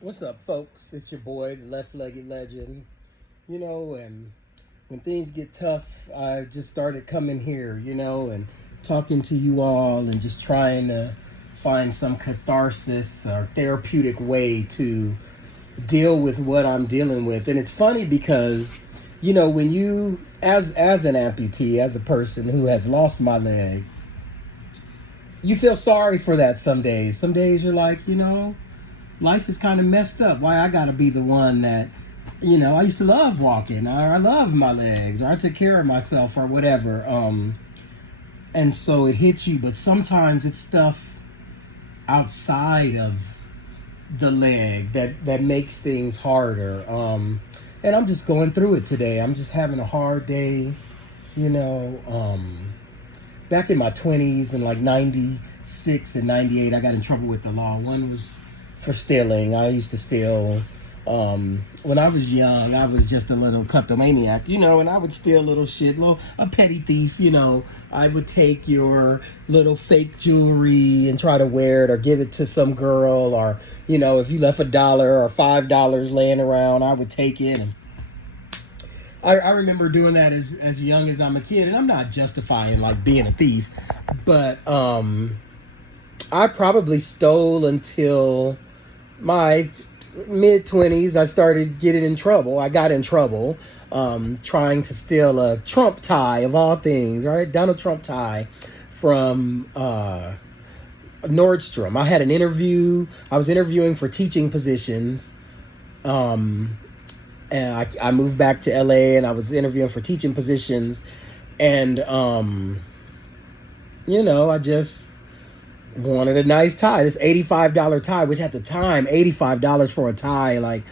What's up, folks? It's your boy, the left-legged legend. And when things get tough, I just started coming here, and talking to you all and just trying to find some catharsis or therapeutic way to deal with what I'm dealing with. And it's funny because, when you, as an amputee, as a person who has lost my leg, you feel sorry for that some days. Some days you're like, life is kind of messed up. Why I gotta be the one that, I used to love walking, or I love my legs, or I took care of myself, or whatever. And so it hits you, but sometimes it's stuff outside of the leg that makes things harder. And I'm just going through it today. I'm just having a hard day, you know. Back in my 20s in like 96 and 98, I got in trouble with the law. One was for stealing. I used to steal. When I was young, I was just a little kleptomaniac, and I would steal little shit, a petty thief, I would take your little fake jewelry and try to wear it or give it to some girl, or, if you left $1 or $5 laying around, I would take it. And I remember doing that as young as I'm a kid, and I'm not justifying like being a thief, but I probably stole until my mid-20s. I started getting in trouble. I got in trouble trying to steal a Trump tie, of all things, right? Donald Trump tie from Nordstrom. I had an interview. I was interviewing for teaching positions. And I moved back to LA, and I was interviewing for teaching positions. And, I just wanted a nice tie, this $85 tie, which at the time, $85 for a tie, like,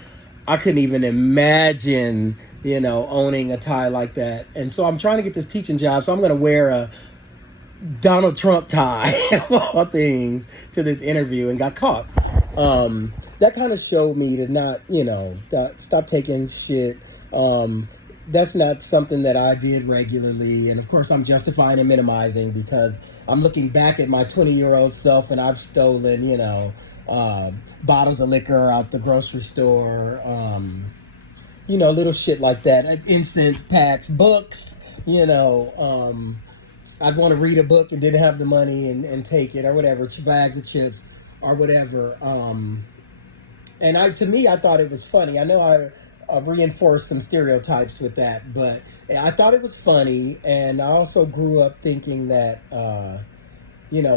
I couldn't even imagine, owning a tie like that. And so I'm trying to get this teaching job, so I'm going to wear a Donald Trump tie, of all things, to this interview, and got caught. That kind of showed me to not, stop taking shit. That's not something that I did regularly. And of course, I'm justifying and minimizing because I'm looking back at my 20-year-old self, and I've stolen, bottles of liquor out the grocery store, little shit like that. Incense packs, books, I'd want to read a book and didn't have the money and take it, or whatever, bags of chips or whatever. And to me, I thought it was funny. I know I reinforced some stereotypes with that, but I thought it was funny. And I also grew up thinking that,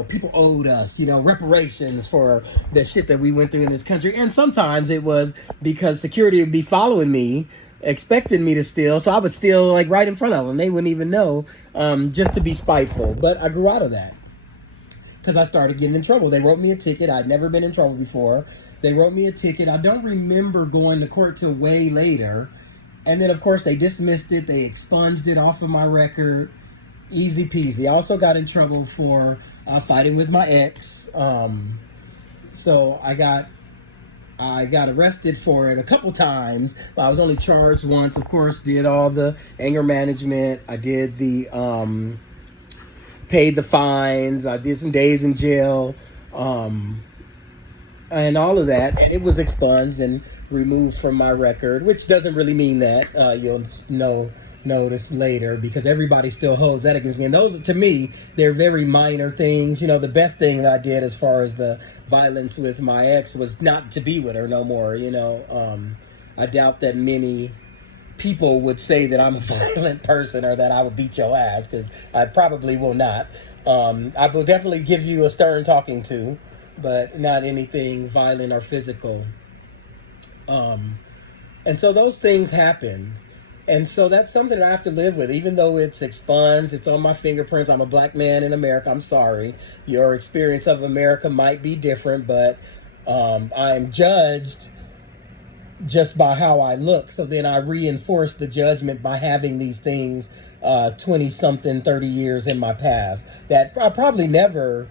people owed us, reparations for the shit that we went through in this country. And sometimes it was because security would be following me, expecting me to steal. So I would steal like right in front of them. They wouldn't even know, just to be spiteful. But I grew out of that because I started getting in trouble. They wrote me a ticket. I'd never been in trouble before. They wrote me a ticket. I don't remember going to court till way later. And then, of course, they dismissed it. They expunged it off of my record. Easy peasy. I also got in trouble for fighting with my ex. So I got arrested for it a couple times. I was only charged once. Of course, did all the anger management. I did the paid the fines. I did some days in jail. And all of that. It was expunged and removed from my record, which doesn't really mean that. You'll notice later, because everybody still holds that against me. And those, to me, they're very minor things. The best thing that I did as far as the violence with my ex was not to be with her no more. I doubt that many people would say that I'm a violent person or that I would beat your ass, because I probably will not. I will definitely give you a stern talking to, but not anything violent or physical. And so those things happen. And so that's something that I have to live with, even though it's expunged, it's on my fingerprints. I'm a black man in America. I'm sorry. Your experience of America might be different, but I'm judged just by how I look. So then I reinforce the judgment by having these things 20-something, 30 years in my past that I probably never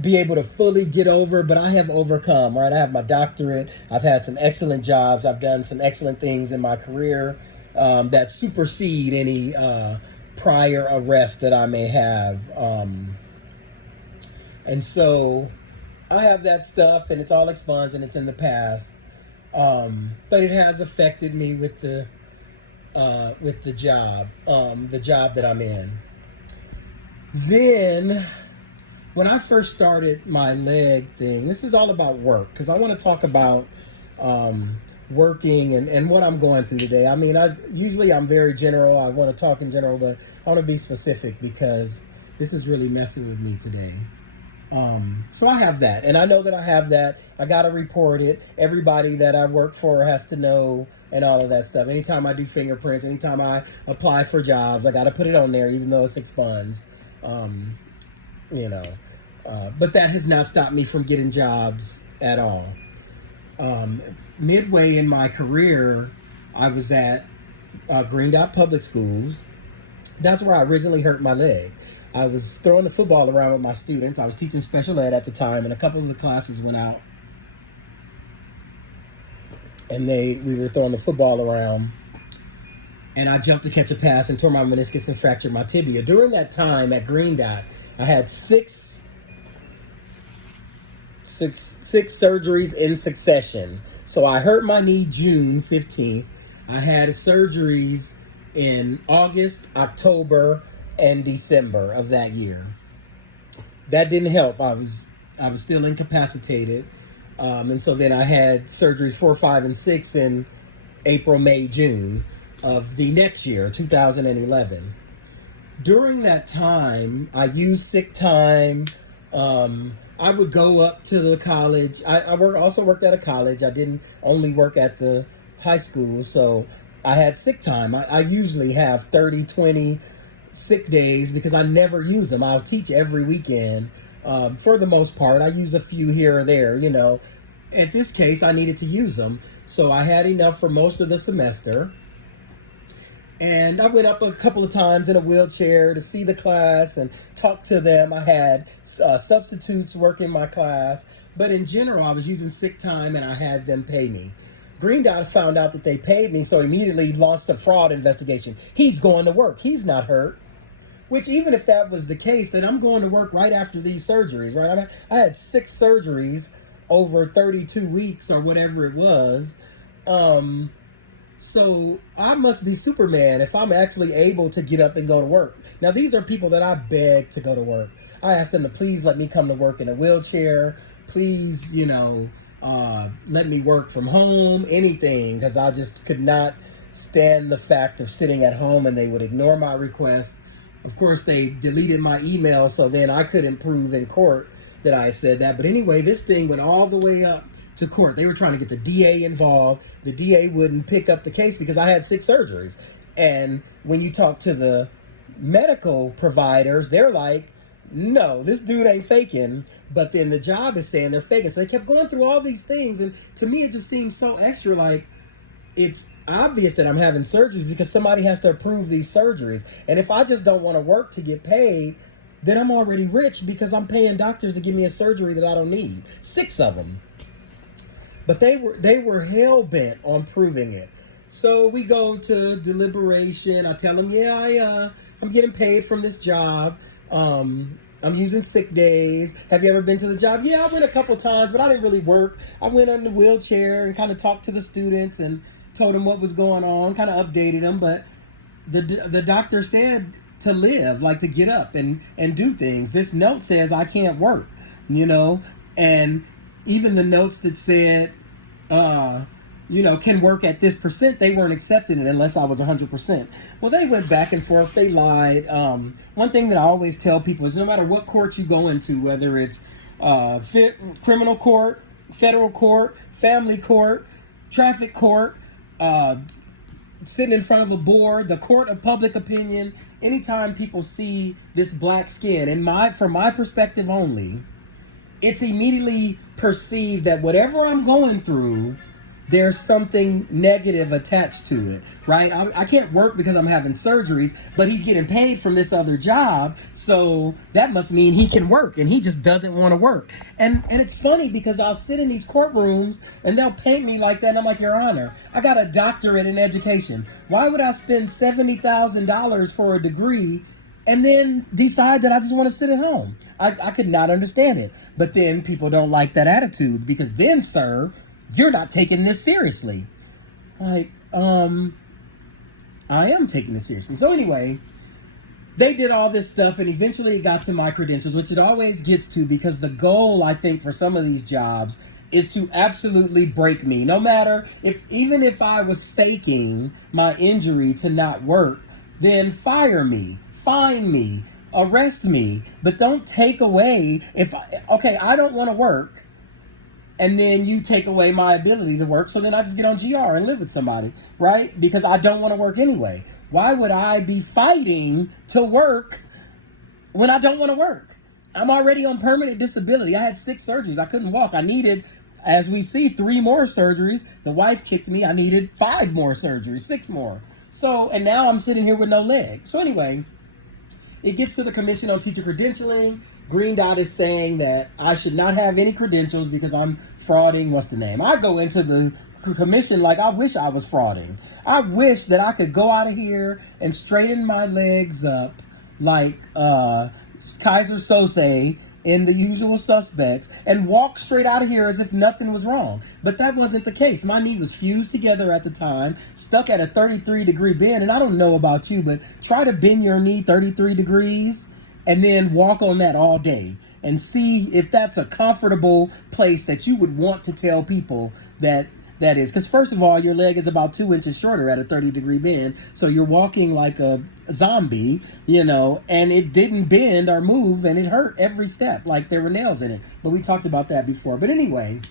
be able to fully get over, but I have overcome, right? I have my doctorate. I've had some excellent jobs. I've done some excellent things in my career that supersede any prior arrest that I may have. And so I have that stuff, and it's all expunged, and it's in the past. But it has affected me with the job that I'm in. Then, when I first started my leg thing, this is all about work, because I want to talk about working and what I'm going through today. I mean, I'm very general. I want to talk in general, but I want to be specific because this is really messing with me today. So I have that, and I know that I have that. I got to report it. Everybody that I work for has to know, and all of that stuff. Anytime I do fingerprints, anytime I apply for jobs, I got to put it on there, even though it's expunged. You know, but that has not stopped me from getting jobs at all. Midway in my career, I was at Green Dot Public Schools. That's where I originally hurt my leg. I was throwing the football around with my students. I was teaching special ed at the time, and a couple of the classes went out. And we were throwing the football around, and I jumped to catch a pass and tore my meniscus and fractured my tibia. During that time at Green Dot, I had six surgeries in succession. So I hurt my knee June 15th. I had surgeries in August, October, and December of that year. That didn't help. I was still incapacitated. And so then I had surgeries 4, 5, and 6 in April, May, June of the next year, 2011. During that time, I used sick time. I would go up to the college. I also worked at a college. I didn't only work at the high school, so I had sick time. I usually have 30, 20 sick days because I never use them. I'll teach every weekend. For the most part, I use a few here or there, you know. In this case, I needed to use them, so I had enough for most of the semester. And I went up a couple of times in a wheelchair to see the class and talk to them. I had substitutes work in my class. But in general, I was using sick time and I had them pay me. Green Dot found out that they paid me, so immediately launched a fraud investigation. He's going to work. He's not hurt. Which, even if that was the case, then I'm going to work right after these surgeries, right? I had 6 surgeries over 32 weeks or whatever it was. So I must be Superman if I'm actually able to get up and go to work. Now, these are people that I beg to go to work. I asked them to please let me come to work in a wheelchair. Please, let me work from home, anything, because I just could not stand the fact of sitting at home and they would ignore my request. Of course, they deleted my email, so then I couldn't prove in court that I said that. But anyway, this thing went all the way up to court. They were trying to get the DA involved. The DA wouldn't pick up the case because I had 6 surgeries. And when you talk to the medical providers, they're like, no, this dude ain't faking. But then the job is saying they're faking. So they kept going through all these things. And to me, it just seems so extra. Like, it's obvious that I'm having surgeries because somebody has to approve these surgeries. And if I just don't want to work to get paid, then I'm already rich because I'm paying doctors to give me a surgery that I don't need. 6 of them. But they were hell-bent on proving it. So we go to deliberation. I tell them, I'm getting paid from this job. I'm using sick days. Have you ever been to the job? Yeah, I went a couple times, but I didn't really work. I went in the wheelchair and kind of talked to the students and told them what was going on, kind of updated them. But the doctor said to live, like to get up and do things. This note says I can't work, and even the notes that said, can work at this percent, they weren't accepting it unless I was 100%. Well, they went back and forth. They lied. One thing that I always tell people is no matter what court you go into, whether it's criminal court, federal court, family court, traffic court, sitting in front of a board, the court of public opinion, anytime people see this black skin, from my perspective only, it's immediately perceived that whatever I'm going through, there's something negative attached to it, right? I can't work because I'm having surgeries, but he's getting paid from this other job, so that must mean he can work, and he just doesn't want to work. And it's funny because I'll sit in these courtrooms, and they'll paint me like that, and I'm like, Your Honor, I got a doctorate in education. Why would I spend $70,000 for a degree and then decide that I just want to sit at home. I could not understand it. But then people don't like that attitude, because then, sir, you're not taking this seriously. Like, I am taking it seriously. So anyway, they did all this stuff, and eventually it got to my credentials, which it always gets to, because the goal, I think, for some of these jobs is to absolutely break me. No matter even if I was faking my injury to not work, then fire me, fine me, arrest me, but don't take away I don't want to work, and then you take away my ability to work, so then I just get on GR and live with somebody, right? Because I don't want to work anyway. Why would I be fighting to work when I don't want to work? I'm already on permanent disability. I had 6 surgeries. I couldn't walk. I needed, as we see, 3 more surgeries. The wife kicked me. I needed 5 more surgeries, 6 more. So, and now I'm sitting here with no leg. So anyway, it gets to the Commission on Teacher Credentialing. Green Dot is saying that I should not have any credentials because I'm frauding. What's the name? I go into the commission like I wish I was frauding. I wish that I could go out of here and straighten my legs up like Kaiser Sose in The Usual Suspects and walk straight out of here as if nothing was wrong. But that wasn't the case. My knee was fused together at the time, stuck at a 33-degree bend. And I don't know about you, but try to bend your knee 33 degrees and then walk on that all day and see if that's a comfortable place that you would want to tell people that is. Because first of all, your leg is about 2 inches shorter at a 30-degree bend. So you're walking like a zombie, and it didn't bend or move, and it hurt every step like there were nails in it. But we talked about that before. But anyway,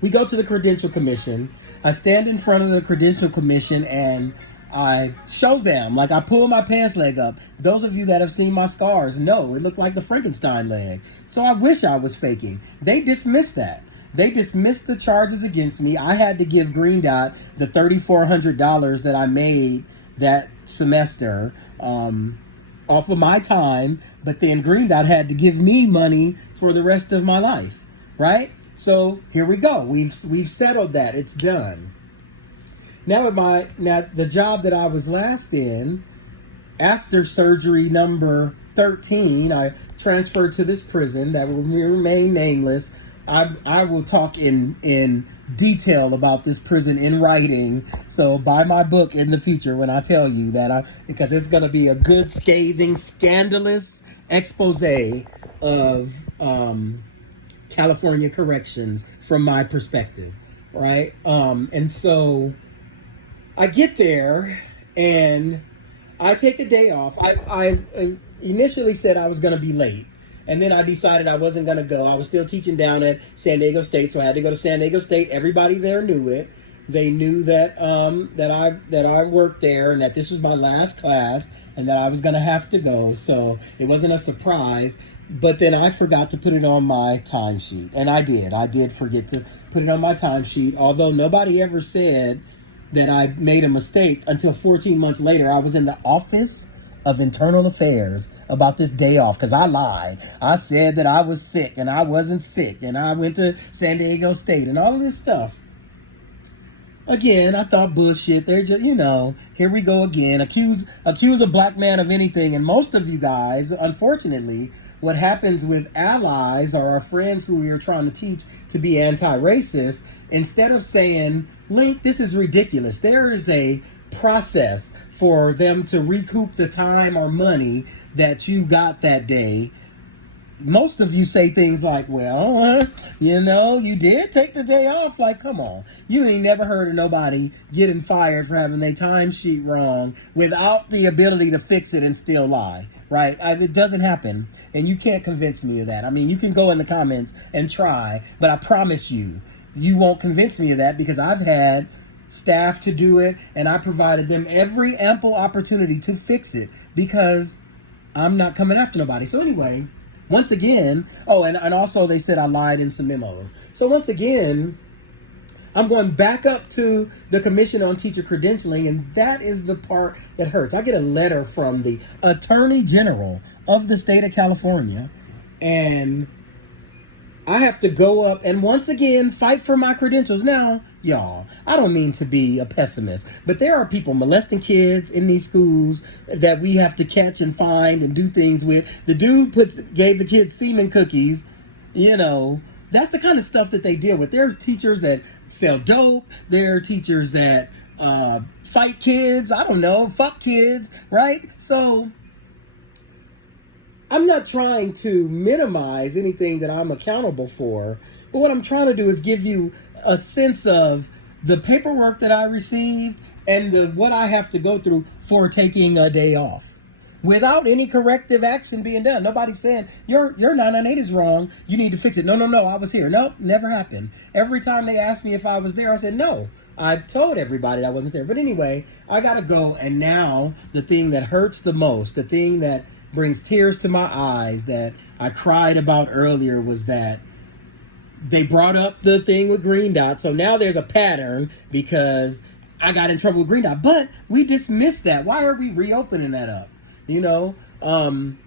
we go to the Credential Commission. I stand in front of the Credential Commission and I show them, like I pull my pants leg up. Those of you that have seen my scars know it looked like the Frankenstein leg. So I wish I was faking. They dismissed that. They dismissed the charges against me. I had to give Green Dot the $3,400 that I made that semester off of my time, but then Green Dot had to give me money for the rest of my life, right? So here we go. We've settled that. It's done. Now the job that I was last in, after surgery number 13, I transferred to this prison that will remain nameless. I will talk in detail about this prison in writing. So buy my book in the future when I tell you that, because it's going to be a good, scathing, scandalous expose of California corrections from my perspective, right? And so I get there and I take a day off. I initially said I was going to be late, and then I decided I wasn't going to go. I was still teaching down at San Diego State, so I had to go to San Diego State. Everybody there knew it. They knew that that I worked there and that this was my last class and that I was going to have to go. So it wasn't a surprise. But then I forgot to put it on my timesheet, and I did. I did forget to put it on my timesheet, although nobody ever said that I made a mistake until 14 months later. I was in the Office of Internal Affairs about this day off because I lied. I said that I was sick and I wasn't sick, and I went to San Diego State and all of this stuff. Again, I thought bullshit. They're just, here we go again. Accuse a black man of anything. And most of you guys, unfortunately, what happens with allies or our friends who we are trying to teach to be anti-racist, instead of saying, Link, this is ridiculous, there is a process for them to recoup the time or money that you got that day. Most of you say things like, well, you did take the day off. Like, come on. You ain't never heard of nobody getting fired for having their timesheet wrong without the ability to fix it and still lie, right? It doesn't happen, and you can't convince me of that. I mean, you can go in the comments and try, but I promise you won't convince me of that, because I've had staff to do it, and I provided them every ample opportunity to fix it because I'm not coming after nobody. So anyway, once again, and also they said I lied in some memos. So once again, I'm going back up to the Commission on Teacher Credentialing, and that is the part that hurts. I get a letter from the Attorney General of the state of California, and I have to go up and once again fight for my credentials. Now, y'all, I don't mean to be a pessimist, but there are people molesting kids in these schools that we have to catch and find and do things with. The dude gave the kids semen cookies, you know. That's the kind of stuff that they deal with. There are teachers that sell dope. There are teachers that fight kids. I don't know, fuck kids, right? So I'm not trying to minimize anything that I'm accountable for, but what I'm trying to do is give you a sense of the paperwork that I received and what I have to go through for taking a day off without any corrective action being done. Nobody's saying, your 998 is wrong, you need to fix it. No, I was here. Nope, never happened. Every time they asked me if I was there, I said no. I told everybody I wasn't there. But anyway, I got to go. And now the thing that hurts the most, the thing that brings tears to my eyes that I cried about earlier was that they brought up the thing with Green Dot. So now there's a pattern because I got in trouble with Green Dot. But we dismissed that. Why are we reopening that up? You know? And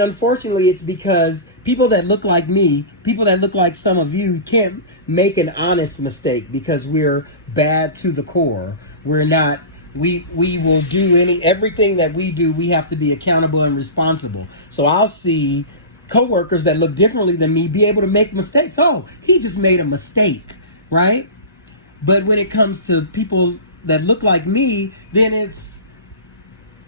unfortunately, it's because people that look like me, people that look like some of you, can't make an honest mistake because we're bad to the core. We're not... We will do everything that we do. We have to be accountable and responsible. So I'll see coworkers that look differently than me be able to make mistakes. Oh, he just made a mistake, right? But when it comes to people that look like me, then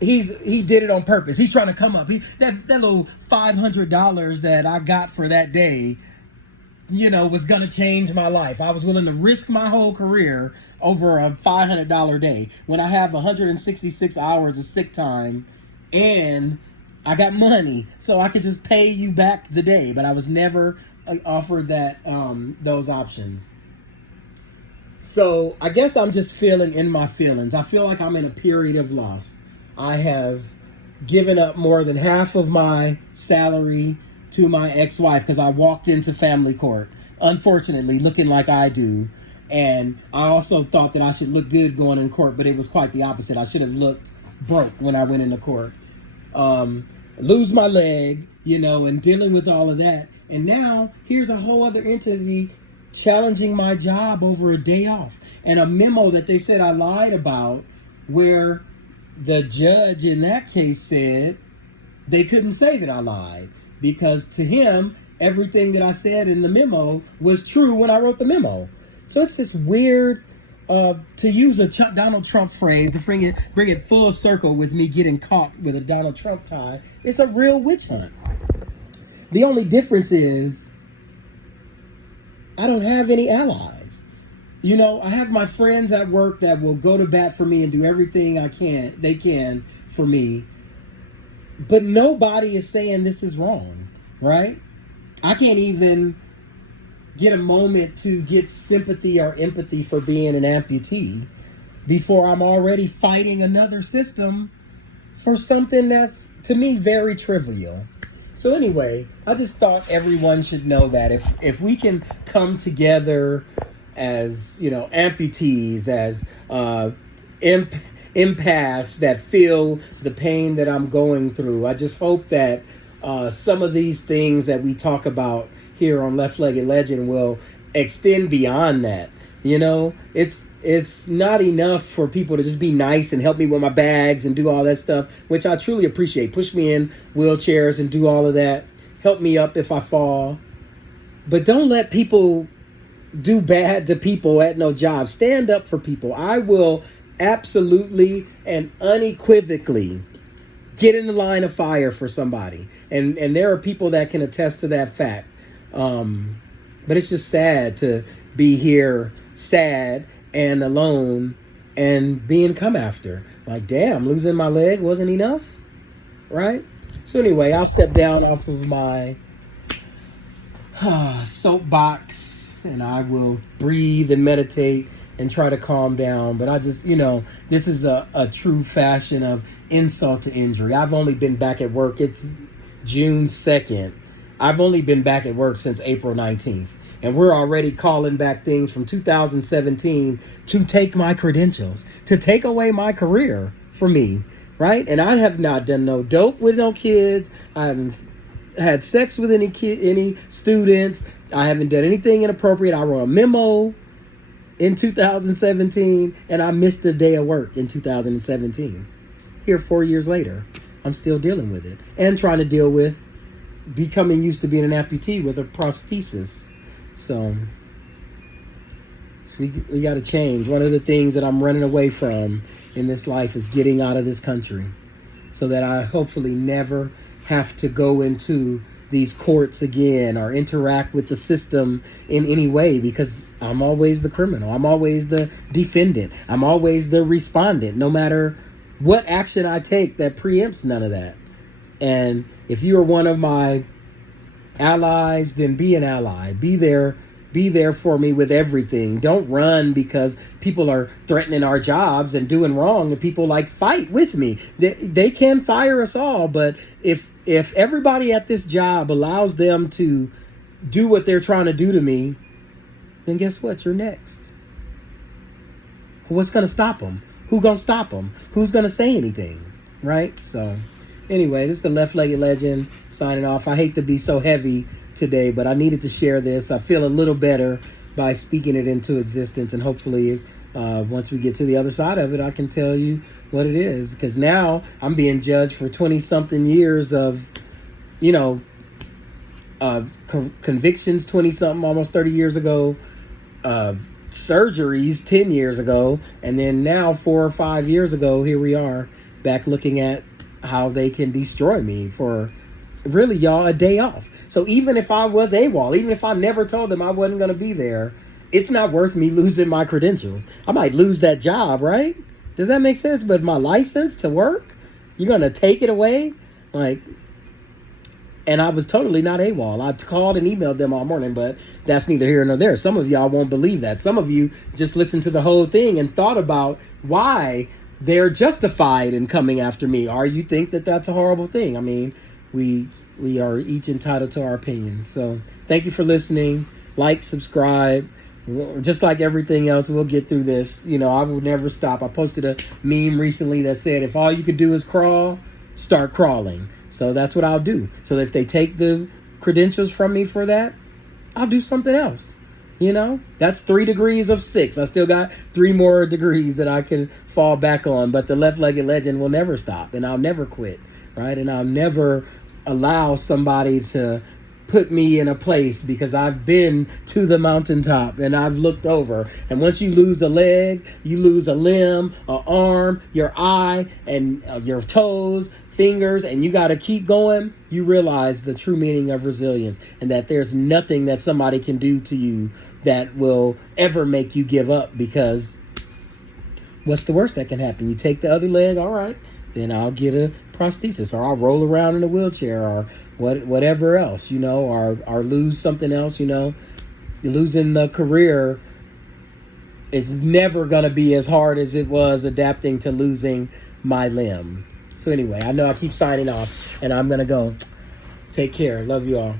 he did it on purpose. He's trying to come up. That little $500 that I got for that day, you know, was going to change my life. I was willing to risk my whole career over a $500 day when I have 166 hours of sick time and I got money, so I could just pay you back the day. But I was never offered that those options. So I guess I'm just feeling in my feelings. I feel like I'm in a period of loss. I have given up more than half of my salary to my ex-wife because I walked into family court, unfortunately, looking like I do. And I also thought that I should look good going in court, but it was quite the opposite. I should have looked broke when I went into court. Lose my leg, you know, and dealing with all of that. And now here's a whole other entity challenging my job over a day off. And a memo that they said I lied about, where the judge in that case said they couldn't say that I lied, because to him, everything that I said in the memo was true when I wrote the memo. So it's this weird, to use a Donald Trump phrase, to bring it full circle with me getting caught with a Donald Trump tie, it's a real witch hunt. The only difference is I don't have any allies. You know, I have my friends at work that will go to bat for me and do everything they can for me. But nobody is saying this is wrong, right? I can't even get a moment to get sympathy or empathy for being an amputee before I'm already fighting another system for something that's, to me, very trivial. So anyway, I just thought everyone should know that if we can come together as, you know, amputees, as empaths that feel the pain that I'm going through. I just hope that some of these things that we talk about here on Left-Legged Legend will extend beyond that. You know, it's not enough for people to just be nice and help me with my bags and do all that stuff, which I truly appreciate. Push me in wheelchairs and do all of that. Help me up if I fall. But don't let people do bad to people at no job. Stand up for people. I will absolutely and unequivocally get in the line of fire for somebody. And there are people that can attest to that fact. But it's just sad to be here sad and alone and being come after. Like, damn, losing my leg wasn't enough, right? So anyway, I'll step down off of my soapbox and I will breathe and meditate and try to calm down. But I just, you know, this is a true fashion of insult to injury. I've only been back at work. It's June 2nd. I've only been back at work since April 19th. And we're already calling back things from 2017 to take my credentials, to take away my career for me, right? And I have not done no dope with no kids. I haven't had sex with any students. I haven't done anything inappropriate. I wrote a memo in 2017, and I missed a day of work in 2017. Here 4 years later, I'm still dealing with it and trying to deal with becoming used to being an amputee with a prosthesis. So we got to change. One of the things that I'm running away from in this life is getting out of this country, so that I hopefully never have to go into these courts again or interact with the system in any way, because I'm always the criminal. I'm always the defendant. I'm always the respondent, no matter what action I take that preempts none of that. And if you are one of my allies, then be an ally. Be there for me with everything. Don't run because people are threatening our jobs and doing wrong, and people like fight with me. They can fire us all, but if everybody at this job allows them to do what they're trying to do to me, then guess what? You're next. What's going to stop them? Who's going to stop them? Who's going to say anything? Right? So anyway, this is the Left-Legged Legend signing off. I hate to be so heavy today, but I needed to share this. I feel a little better by speaking it into existence, and hopefully once we get to the other side of it, I can tell you what it is, because now I'm being judged for 20-something years of, convictions 20-something, almost 30 years ago, surgeries 10 years ago, and then now 4 or 5 years ago, here we are back looking at how they can destroy me for really, y'all, a day off. So even if I was AWOL, even if I never told them I wasn't going to be there, it's not worth me losing my credentials. I might lose that job, right? Does that make sense? But my license to work, you're going to take it away? And I was totally not AWOL. I called and emailed them all morning, but that's neither here nor there. Some of y'all won't believe that. Some of you just listened to the whole thing and thought about why they're justified in coming after me, or you think that that's a horrible thing. I mean, we are each entitled to our opinion. So thank you for listening. Like, subscribe. Just like everything else, we'll get through this. I will never stop. I posted a meme recently that said, if all you could do is crawl, start crawling. So that's what I'll do. So if they take the credentials from me for that, I'll do something else. That's 3 degrees of 6. I still got 3 more degrees that I can fall back on. But the Left-Legged Legend will never stop, and I'll never quit, right? And I'll never allow somebody to put me in a place, because I've been to the mountaintop and I've looked over. And once you lose a leg, you lose a limb, an arm, your eye, and your toes, fingers, and you got to keep going. You realize the true meaning of resilience, and that there's nothing that somebody can do to you that will ever make you give up, because what's the worst that can happen? You take the other leg, all right, then I'll get a prosthesis, or I'll roll around in a wheelchair, or whatever else, or lose something else. Losing the career is never going to be as hard as it was adapting to losing my limb. So anyway, I know I keep signing off, and I'm going to go. Take care. Love you all.